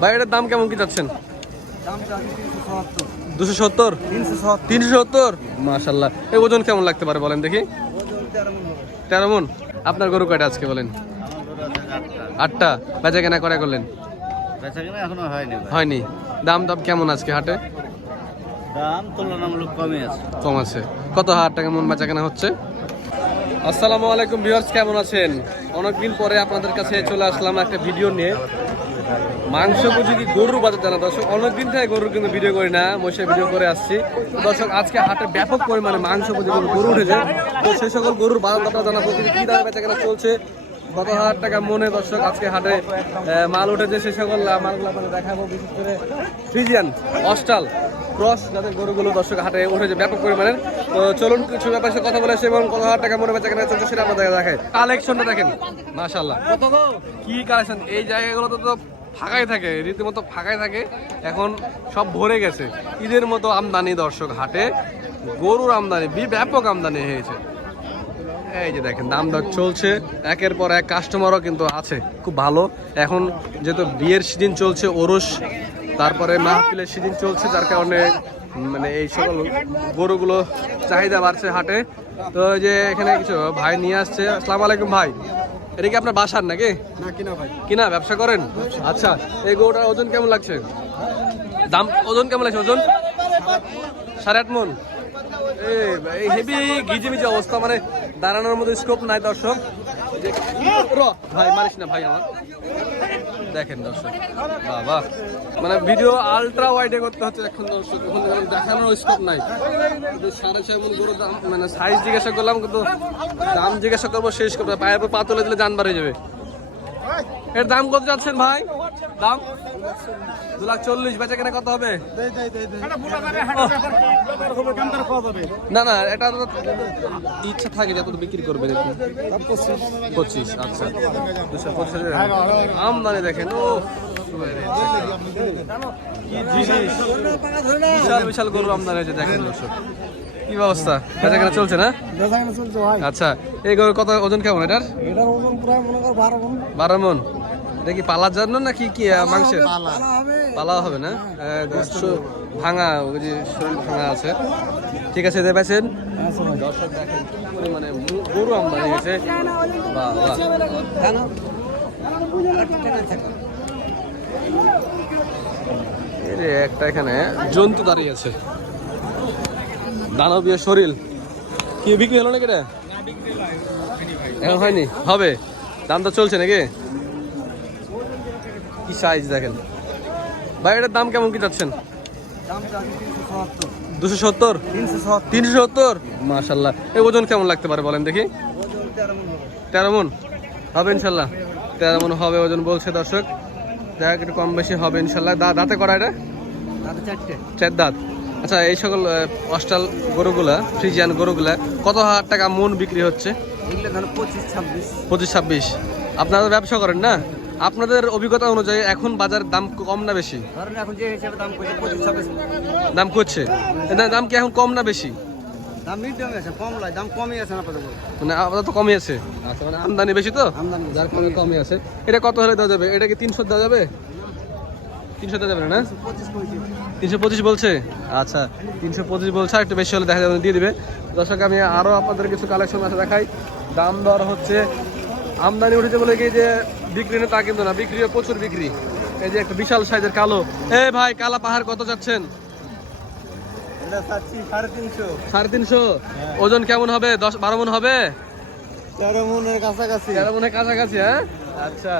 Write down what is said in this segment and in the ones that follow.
ভাই এটার দাম কেমন কি যাচ্ছেন সত্তর। দুশো সত্তর? তিনশো সত্তর। মাশাল্লাহ এই ওজন কেমন লাগতে পারে বলেন দেখি। তেরো মন আপনার গরু কয়টা আজকে বলেন? আটটা। বেচা কেনা করে করলেন হয়নি দাম দাম কেমন আজকে হাটে? দাম তুলনামূলক কমই আছে। কম আছে। কত হাজার টাকা মন বেচা কেনা হচ্ছে? আসসালামু আলাইকুম ভিউয়ার্স কেমন আছেন? অনেকদিন পরে আপনাদের কাছে চলে আসলাম একটা ভিডিও নিয়ে। মাংস বুঝি গরুর বাজার জানা দর্শক অনেকদিন থেকে গরুর কিন্তু ভিডিও করি না মশে ভিডিও করে আসছি। দর্শক আজকে হাটে ব্যাপক পরিমাণে মাংস বুঝি গরু উঠেছে তো সেই সকল গরুর বাজার দামটা জানা প্রতিদিন কি দামে বেচা কেনা চলছে কত হাজার টাকা মনে দর্শক আজকে হাটে মাল উঠেছে সেই সকল মালগুলো আপনাদের দেখাবো বিশেষ করে ফ্রিজিয়ান অস্টাল ক্রস যাদের গরুগুলো দর্শক হাটে উঠেছে ব্যাপক পরিমাণের। তো চলুন কিছু ব্যাপারে সাথে কথা বলে আসি এবং কত হাজার টাকা মনে বেচা কেনা চলছে সেটা আপনাদের দেখায় কালেকশনটা দেখেন মাশাল্লাহ কি কালেকশন? এই জায়গাগুলোতে তো ফাঁকাই থাকে, রীতিমতো ফাঁকাই থাকে। এখন সব ভরে গেছে। ঈদের মতো আমদানি দর্শক হাটে, গরুর আমদানি, ব্যাপক আমদানি হয়েছে। এই যে দেখেন, দাম দর চলছে। একের পর এক কাস্টমারও কিন্তু আছে, খুব ভালো। এখন যেহেতু বিয়ের সিজন চলছে, ওরস, তারপরে মাহফিলের সিজন চলছে, যার কারণে মানে এই সকল গরুগুলো চাহিদা বাড়ছে হাটে। তো যে এখানে কিছু ভাই নিয়ে আসছে। আসসালামু আলাইকুম ভাই। এটা কি আপনার বাসার নাকি? না কিনা ভাই। কিনা ব্যবসা করেন? আচ্ছা এই গরুটার ওজন কেমন লাগছে? দাম ওজন কেমন লাগছে ওজন? সাড়ে আট মন। এই হেভি গিজিমিজি অবস্থা মানে দাঁড়ানোর মতো স্কোপ নাই দর্শক। ভাই, মারিস না ভাই আমার। দেখেন দর্শক, বাবা। মানে ভিডিও আলট্রা ওয়াইডে করতে হচ্ছে এখন দর্শক, এখন দেখানোর স্কোপ নাই। সাড়ে ছয় মন করে দাম মানে সাইজ জিজ্ঞাসা করলাম, কিন্তু দাম জিজ্ঞাসা করব শেষ করব পায়ের পা তুলে দিলে যান বাড়ে যাবে। এর দাম কত যাচ্ছেন ভাই? দাম? দু লাখ চল্লিশ বেচা কেনা কত হবে? না না এটা তো ইচ্ছা থাকে যত বিক্রি করবে পঁচিশ আচ্ছা। দুশো পঁচিশ আমদানি দেখেন ও বিশাল বিশাল গরু আমদানি হয়েছে দেখেন দর্শক। কি ব্যবস্থা বেচা কেনা চলছে না? বেচা চলছে ভাই। আচ্ছা এই গরুর কত ওজন কেমন এটার? এটার ওজন প্রায় মনে কর বারো মন। বারো মন। এটা কি পালার জন্য নাকি কি আহ, মাংসের? পালা হবে। না? ভাঙা ওই যে শরীর ভাঙা আছে। ঠিক আছে দেবে পাচ্ছেন? দর্শক দেখেন কি পরিমাণে মু- গরু আমদানি হয়েছে। বাহ বাহ। কেন এই যে একটা এখানে জন্তু দাঁড়িয়ে আছে। দানবীয় শরীর। কি বিক্রি হলো নাকি এটা? এখন হয়নি। হবে। দাম তো চলছে নাকি? কি সাইজ দেখেন? ভাই এটার দাম কেমন কি যাচ্ছেন সত্তর দুশো সত্তর? তিনশো সত্তর? মাশাল্লাহ। এই ওজন কেমন লাগতে পারে বলেন দেখি? তেরো মন। হবে ইনশাল্লাহ। তেরো মন হবে ওজন বলছে দর্শক। যাই একটু কম বেশি হবে ইনশাল্লাহ। দা দাঁতে করা এটা? চার দাঁত। আচ্ছা এই সকল অস্টাল গরুগুলা ফ্রিজিয়ান গরুগুলা কত হাজার টাকা মন বিক্রি হচ্ছে? পঁচিশ ছাব্বিশ। পঁচিশ ছাব্বিশ। আপনারা ব্যবসা করেন না? আপনাদের অভিজ্ঞতা অনুযায়ী এখন বাজার দাম কম না বেশি? ধরেন এখন যে হিসাবে দাম করছে পঁচিশ ছাব্বিশ। দাম করছে না দাম কি এখন কম না বেশি? দাম মিডিয়ামে আছে কম দাম কমই আছে না পাতা মানে আপাতত কমই আছে। আচ্ছা মানে আমদানি বেশি তো? আমদানি যার কারণে কমই আছে। এটা কত হলে দেওয়া যাবে? এটা কি তিনশো দেওয়া যাবে? তিনশো দেওয়া যাবে না? তিনশো পঁচিশ বলছে। আচ্ছা তিনশো পঁচিশ বলছে। একটু বেশি হলে দেখা যাবে দিয়ে দিবে। দর্শক আমি আরও আপনাদের কিছু কালেকশন আছে দেখাই। দাম দর হচ্ছে আমদানি উঠেছে বলে কি যে বিক্রি না তা কিন্তু না বিক্রি প্রচুর বিক্রি। এই যে একটা বিশাল সাইজের কালো। এ ভাই কালা পাহাড় কত চাচ্ছেন এটা সাড়ে তিনশো। ওজন কেমন হবে? দশ বারো মন হবে? তেরো মনের কাছাকাছি। তেরো মনের কাছাকাছি হ্যাঁ? আচ্ছা।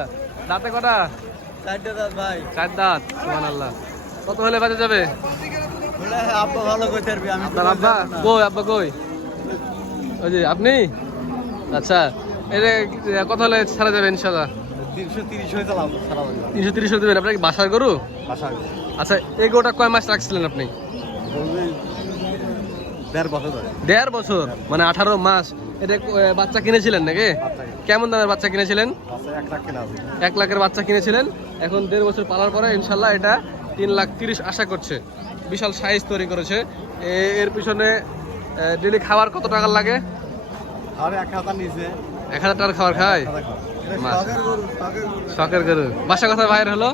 দাঁতে কটা? চারটে দাঁত ভাই। চার দাঁত সুমান আল্লাহ কত হলে বাজে যাবে? আব্বা ভালো করতে পারবি আমি আপনার আব্বা? কই আব্বা কই? ওই যে আপনি? আচ্ছা। এটা কত হলে ছাড়া যাবে ইনশাল্লাহ তিনশো তিরিশ দেবেন আপনার কি বাসার গরু? আচ্ছা এই গরুটা কয় মাস রাখছিলেন আপনি? দেড় বছর মানে আঠারো মাস। এটা বাচ্চা কিনেছিলেন নাকি? কেমন দামের বাচ্চা কিনেছিলেন? এক লাখের বাচ্চা কিনেছিলেন। এখন দেড় বছর পালার পরে ইনশাল্লাহ এটা তিন লাখ তিরিশ আশা করছে। বিশাল সাইজ তৈরি করেছে। এর পিছনে ডেলি খাবার কত টাকা লাগে? আর এক হাজার নিচে এক হাজার টাকার খাবার খায় শখের গরু বাসা কথা বাইরে হলো?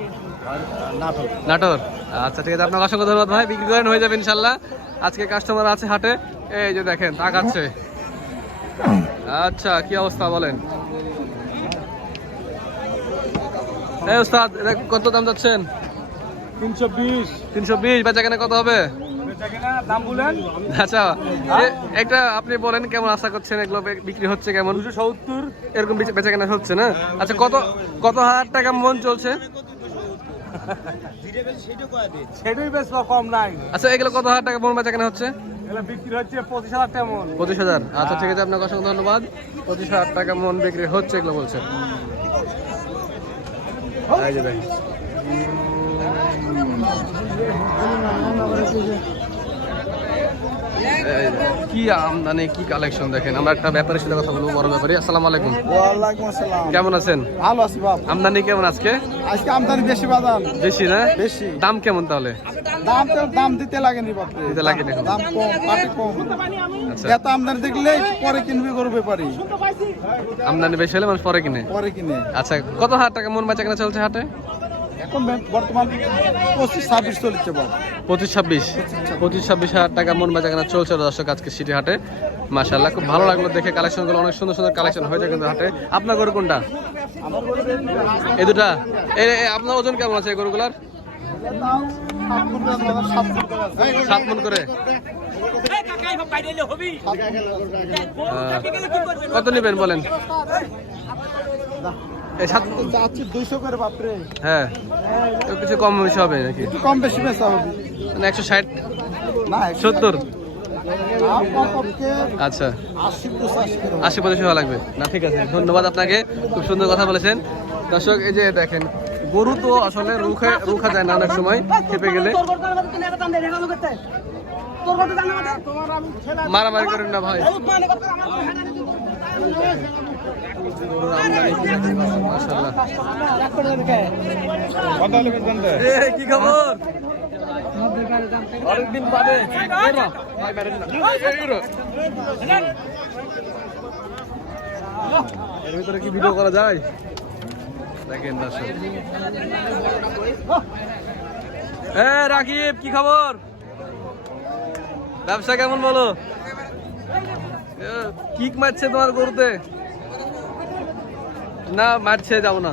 নাটোর। আচ্ছা ঠিক আছে আপনার অসংখ্য ধন্যবাদ ভাই। বিক্রি করেন হয়ে যাবে ইনশাল্লাহ। আজকে কাস্টমার আছে হাটে। এই যে দেখেন তাকাচ্ছে আচ্ছা কি অবস্থা বলেন? এই ওস্তাদ কত দাম যাচ্ছেন? তিনশো বিশ। তিনশো বিশ বেচা কেনা কত হবে? আচ্ছা একটা আপনি বলেন কেমন আশা করছেন এগুলো বিক্রি হচ্ছে কেমন? দুশো সত্তর। এরকম বেচা কেনা হচ্ছে না? আচ্ছা কত কত হাজার টাকা মন চলছে? আচ্ছা এগুলো কত হাজার টাকা মন বেচা কেনা হচ্ছে? বিক্রি হচ্ছে পঁচিশ হাজার আচ্ছা ঠিক আছে আপনাকে অসংখ্য ধন্যবাদ। পঁচিশ হাজার টাকা মন বিক্রি হচ্ছে এগুলো বলছেন। কি আমদানি কি কালেকশন দেখেন? আমরা একটা ব্যাপারের সাথে কথা বলব বড় ব্যাপারী আসসালামু আলাইকুম। ওয়ালাইকুম আসসালাম। কেমন আছেন? ভালো আছি বাপ। আমদানি কেমন আজকে? আজকে আমদানি বেশি বাদাম বেশি না? বেশি। দাম কেমন তাহলে? দাম তো দাম দিতে লাগেনি বাপরে। দিতে লাগেনি দাম কম পাটি কম। আচ্ছা। এত আমদানি দেখলে পরে কিনবি গরু ব্যাপারি। আমদানি বেশি হলে মানুষ পরে কিনে? পরে কিনে। আচ্ছা কত হাজার টাকা মন বেচা কেনা চলছে হাটে? এখন বর্তমান পঁচিশ ছাব্বিশ চলছে বাপ পঁচিশ ছাব্বিশ? পঁচিশ ছাব্বিশ হাজার টাকা মন বেচা কেনা চলছে দর্শক আজকে সিটি হাটে। মাশাল্লাহ খুব ভালো লাগল দেখে। কালেকশনগুলো অনেক সুন্দর সুন্দর কালেকশন হয়েছে কিন্তু হাটে। আপনার গরু কোনটা? এই দুটা? আপনার ওজন কেমন আছে এই গরুগুলার? সাত মন করে। কত নেবেন বলেন? হ্যাঁ। তো কিছু কম বেশি হবে নাকি? একটু কম বেশি হবে। মানে একশো ষাট? না সত্তর? আচ্ছা। আশি পঁচাশি হওয়া লাগবে। না ঠিক আছে। ধন্যবাদ আপনাকে। খুব সুন্দর কথা বলেছেন। দর্শক এই যে দেখেন গরু তো আসলে রুখে রুখা যায় না অনেক সময় খেপে গেলে। মারামারি করেন না ভাই। এর ভিতরে কি ভিডিও করা যায় দেখেন রাকিব কি খবর ব্যবসা কেমন বলো? কিক মারছে তোমার গরুতে। না মারছে যাব না।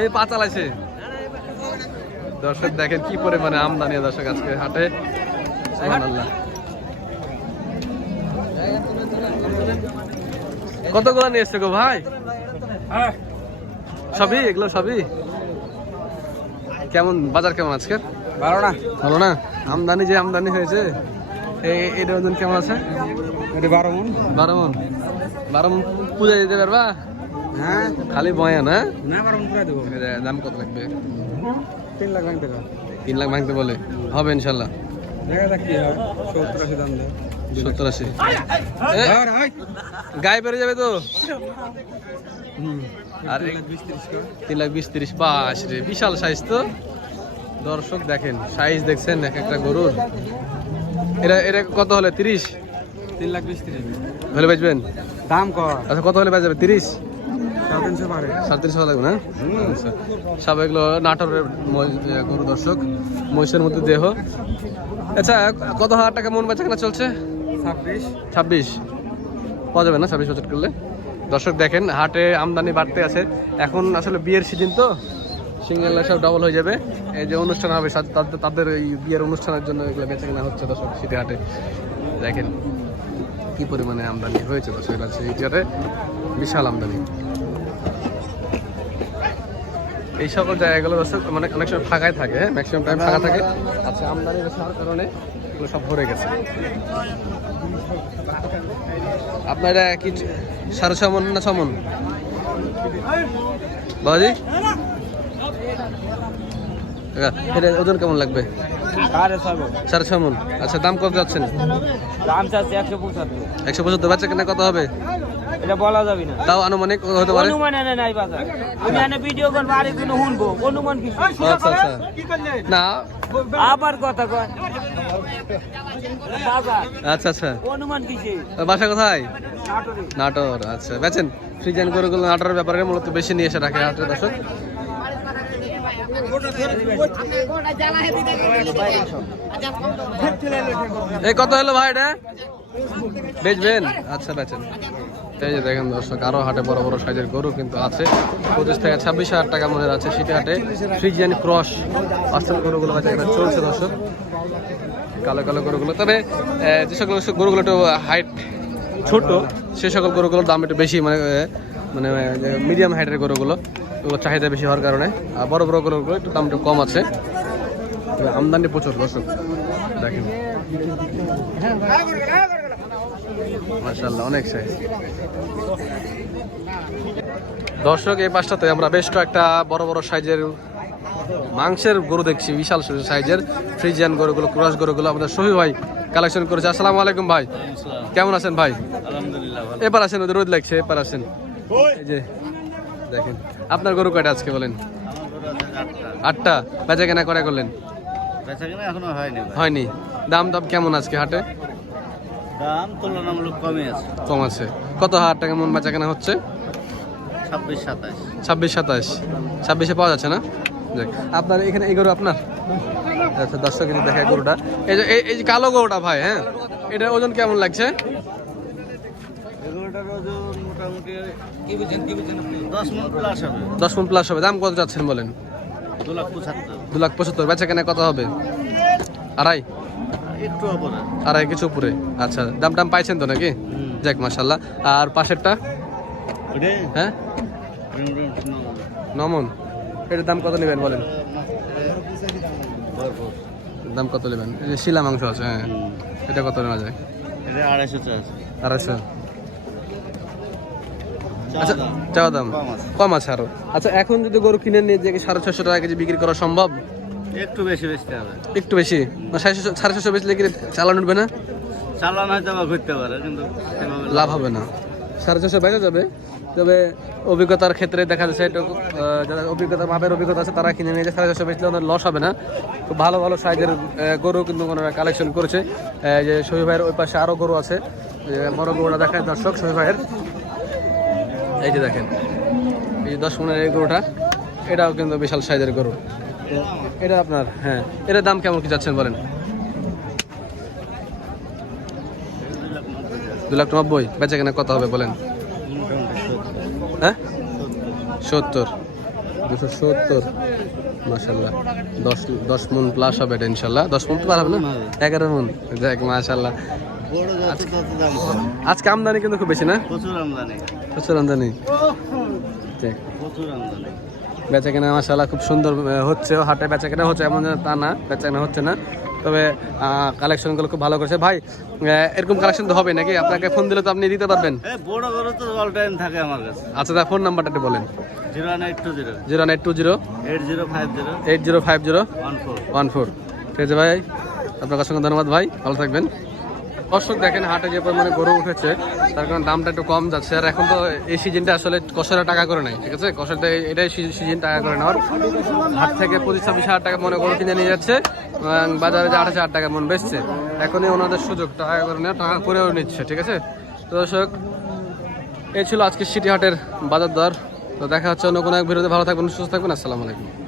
এই পা চালাইছে। দর্শক দেখেন কি পরিমাণে আমদানি দর্শক আজকে হাটে। কতগুলো নিয়ে এসছে গো ভাই? সবই? এগুলো সবই? কেমন বাজার কেমন আজকে বারো না। ভালো না? আমদানি যে আমদানি হয়েছে এই এটা ওজন কেমন আছে? এটা বারো মন। বারো মন। বারো মন পূজা দিতে পারবা? হ্যাঁ? খালি বয়া না না বারো করে দেবো। দাম কত লাগবে? তিন লাখ ভাঙতে তিন লাখ ভাঙতে বলে? হবে ইনশাল্লাহ। দেখা যাক কি হয়। সত্তর আশি দাম দেয়। সত্তর আশি। গায়ে বেড়ে যাবে তো? হুম, আর তিন লাখ বিশ তিরিশ রে বিশাল সাইজ তো। দর্শক দেখেন সাইজ দেখছেন এক একটা গরুর। এরা এটা কত হলে? তিরিশ? তিন লাখ বিশ তিরিশ। হলে বেচবেন? দাম কর। আচ্ছা কত হলে বেচবে তিরিশ? সাড়ে তিনশো লাগবে না? আচ্ছা। সব এগুলো নাটোরের গরু দর্শক। মহিষের মধ্যে দেহ। আচ্ছা কত হাজার টাকা মন বেচা কেনা চলছে? ছাব্বিশ। ছাব্বিশ। পাওয়া যাবে না ছাব্বিশ বছর করলে? দর্শক দেখেন হাটে আমদানি বাড়তে আছে। এখন আসলে বিয়ের সিজন তো সিঙ্গেল সব ডবল হয়ে যাবে। এই যে অনুষ্ঠান হবে তাদের তাদের এই বিয়ের অনুষ্ঠানের জন্য এগুলো বেচা কেনা হচ্ছে দর্শক সিটি হাটে। দেখেন কি পরিমাণে আমদানি হয়েছে দর্শক সিটি হাটে বিশাল আমদানি। এই সকল জায়গাগুলো দর্শক মানে অনেক সময় ফাঁকাই থাকে ম্যাক্সিমাম টাইম ফাঁকা থাকে। আচ্ছা আমদানি বেশি হওয়ার কারণে এগুলো সব ভরে গেছে। আপনারা কি সাড়ে ছ মন না ছ মন? বাবাজি? এটা ওজন কেমন লাগবে? সাড়ে ছয় সাড়ে ছ মন। আচ্ছা দাম কত যাচ্ছেন? দাম চাচ্ছে একশো পঁচাত্তর। একশো পঁচাত্তর। বাচ্চা কেনা কত হবে? এটা বলা যাবে না। তাও আনুমানিক হতে পারে? অনুমান এনে নাই বাজার। আমি এনে ভিডিও করব আর শুনব। অনুমান কি? আচ্ছা আচ্ছা। না। আবার কথা কয়। আচ্ছা আচ্ছা। অনুমান কিসে? বাসা কোথায়? নাটোরে। নাটোর আচ্ছা। বেচেন ফ্রিজেন গরুগুলো নাটোরের ব্যাপারে মূলত বেশি নিয়ে এসে রাখে দর্শক। এই কত হলো ভাই এটা? বেচবেন? আচ্ছা বেচেন। এই যে দেখেন দর্শক, আরও হাটে বড় বড় সাইজের গরু কিন্তু আছে। পঁচিশ থেকে ছাব্বিশ হাজার টাকা মনে আছে সিটি হাটে। ফ্রিজিয়ান ক্রস পার্সেল গরুগুলো এখানে চলছে দর্শক। কালো কালো গরুগুলো। তবে যে সকল গরুগুলো একটু হাইট ছোট, সে সকল গরুগুলোর দাম একটু বেশি মানে মানে মিডিয়াম হাইটের গরুগুলো ওগুলো চাহিদা বেশি হওয়ার কারণে। আর বড় বড় গরুগুলো একটু দাম একটু কম আছে। আমদানি প্রচুর দর্শক। দেখেন। মাশাআল্লাহ অনেক সাইজ দর্শক এই পাশটাতে আমরা বেশ কয়েকটা বড় বড় সাইজের মাংসের গরু দেখছি বিশাল সাইজের ফ্রিজিয়ান গরুগুলো ক্রস গরুগুলো আমাদের শহীদ ভাই কালেকশন করেছে। আসসালামু আলাইকুম ভাই। কেমন আছেন ভাই? আলহামদুলিল্লাহ এবার আসেন ওদের রোদ লাগছে এবার আসেন। এই যে দেখেন আপনার গরু কয়টা আজকে বলেন? আমার গরু আছে আটটা। বেচা কেনা করে করলেন? বেচা কিনা এখনও হয়নি ভাই। হয়নি। দাম দাম কেমন আজকে হাটে? দাম তুলনামূলক কমে আছে। কম আছে। কত হাজার টাকা মন বেচা কেনা হচ্ছে? ছাব্বিশ সাতাশ। ছাব্বিশ সাতাশ। ছাব্বিশে পাওয়া যাচ্ছে না? দেখ আপনার এখানে এই গরু আপনার? আচ্ছা দর্শক কিন্তু দেখে গরুটা। এই যে এই- যে কালো গরুটা ভাই হ্যাঁ? এটা ওজন কেমন লাগছে? দশ মন প্লাস হবে। দশ প্লাস হবে। দাম কত যাচ্ছেন বলেন? দু লাখ পঁচাত্তর। দু লাখ পঁচাত্তর। বেচা কেনা কত হবে? আড়াই? একটু অপরে আড়াই কিছু উপরে। আচ্ছা দাম টাম পাইছেন তো নাকি। যাক মাসাল্লাহ আর পাশেরটা? হ্যাঁ? নমন এটার দাম কত নেবেন বলেন? দাম কত নেবেন? এই যে শিলা মাংস আছে হ্যাঁ। এটা কত নেওয়া যায়? এটা আড়াইশো আড়াইশো। আচ্ছা চাওয়া দাম? কম আছে। কম আছে আরও। আচ্ছা এখন যদি গরু কিনে নিয়ে যে সাড়ে ছশো টাকা কেজি বিক্রি করা সম্ভব? একটু বেশি বেচতে হবে। একটু বেশি? সাড়ে ছশো সাড়ে ছশো বেচলে কি চালান উঠবে না? চালান হয়তো বা ঘুরতে পারে কিন্তু লাভ হবে না। সাড়ে ছশো বেচা যাবে। তবে অভিজ্ঞতার ক্ষেত্রে দেখা যাচ্ছে আহ, যারা অভিজ্ঞতা মাপের অভিজ্ঞতা আছে তারা কিনে নিয়ে সাড়ে ছশো বেচলে ওদের লস হবে না। খুব ভালো ভালো সাইজের গরু কিন্তু ওনারা কালেকশন করেছে। যে শহীদ ভাইয়ের ওই পাশে আরও গরু আছে। বড় গরুটা দেখায় দর্শক শহীদ ভাইয়ের। এই যে দেখেন এই যে দশ মনের এই গরুটা এটাও কিন্তু বিশাল সাইজের গরু। এটা আপনার হ্যাঁ। এটার দাম কেমন কি যাচ্ছেন বলেন? দু লাখ নব্বই বেচা কেনা কত হবে বলেন? হ্যাঁ? সত্তর। দুশো সত্তর। মাসাল্লাহ দশ দশ মন প্লাস হবে এটা ইনশাল্লাহ দশ মন তো হবে না? এগারো মন। যাক কম। আজকে আমদানি কিন্তু খুব বেশি না? প্রচুর আমদানি। প্রচুর আমদানি। প্রচুর আমদানি। বেচা কেনা মাসাল্লাহ খুব সুন্দর হচ্ছে হাটে বেচা কেনা হচ্ছে এমন তা না বেচা কেনা হচ্ছে না। তবে কালেকশনগুলো খুব ভালো করেছে। ভাই এরকম কালেকশন তো হবে নাকি? আপনাকে ফোন দিলে তো আপনি দিতে পারবেন। এই বড় তো অল টাইম থাকে আমার কাছে। আচ্ছা তার ফোন নাম্বারটা একটু বলেন। Zero one eight two zero zero nine two zero eight zero five zero eight zero five zero one four one four ঠিক আছে ভাই। আপনার অসংখ্য ধন্যবাদ ভাই। ভালো থাকবেন। দর্শক দেখেন হাটে যে পরিমাণে গরু উঠেছে, তার কারণে দামটা একটু কম যাচ্ছে। আর এখন তো এই সিজনটা আসলে কষারা টাকা করে নেয় ঠিক আছে? কষারটা এটাই সিজন টাকা করে নেওয়ার। হাট থেকে পঁচিশ ছাব্বিশ হাজার টাকা মনে গরু কিনে নিয়ে যাচ্ছে বাজারে যে আঠাশ হাজার টাকা মন বেচছে, এখনই ওনাদের সুযোগ টাকা করে নেওয়া, টাকা করেও নিচ্ছে, ঠিক আছে? তো দর্শক, এই ছিল আজকে সিটি হাটের বাজার দর। তো দেখা হচ্ছে অন্য কোনো এক ভিডিওতে। ভালো থাকবেন, সুস্থ থাকবেন। আসসালামু আলাইকুম।